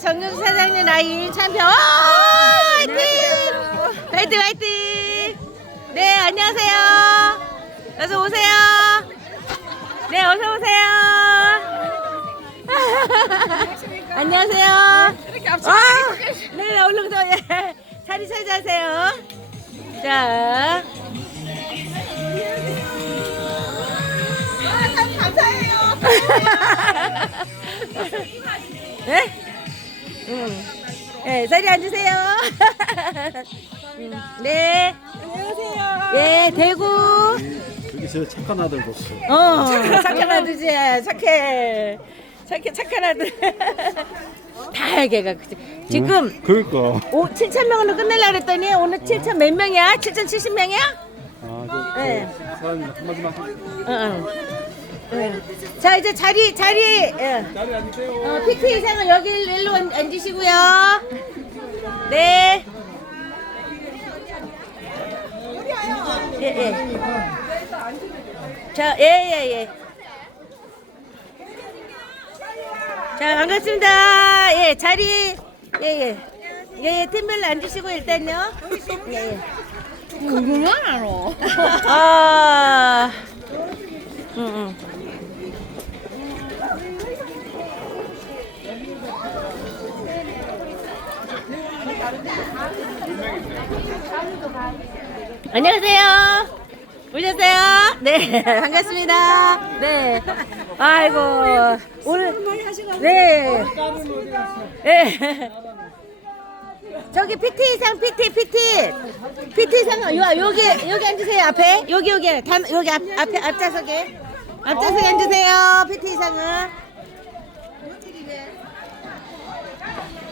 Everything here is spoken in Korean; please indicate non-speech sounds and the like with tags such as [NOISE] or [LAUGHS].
정경수 사장님 나이 참편. 어, 화이팅! 화이팅, 화이팅! 네, 안녕하세요. 어서 오세요. 네, 어서 오세요. [LAUGHS] 안녕하세요. 이렇게 아, 네, 얼른 더 예. 자리 차지하세요. 자, 아, [LAUGHS] 감사해요. 네? 응. 네, 자리 앉으세요. 음, 네. 안녕하세요. 예, 대구. 여기 제일 착한 아들 줬어. 어, 착한 아들지. 착해. 착해, 착한 아들. 다 알게가. 그치. 지금 그러니까. 오, 7천 명으로 끝내려고 그랬더니 오늘 7천 몇 명이야? 7,070명이야? 아, 그, 네. 그 사장님 한마디만. 응, 응. 응. 자, 이제 자리, 자리. 예. 자리 앉으세요. 어, PT 이상은 여기 일로 앉- 앉으시고요. 네. 예, 예. 자, 예, 예, 예. 자, 반갑습니다. 예, 자리. 예, 예. 예, 예, 팀별로 앉으시고 일단요. 예, 예. 그거는 알아. 아. 안녕하세요. 오셨어요? 네, [LAUGHS] 반갑습니다. 네. 아이고, 오늘. 네. 네. [LAUGHS] 저기 PT상 PT PT PT상 요 여기 여기 앉으세요 앞에 여기 여기 담 여기 앞 앞에 앞좌석에 앞좌석에 앉으세요 PT상은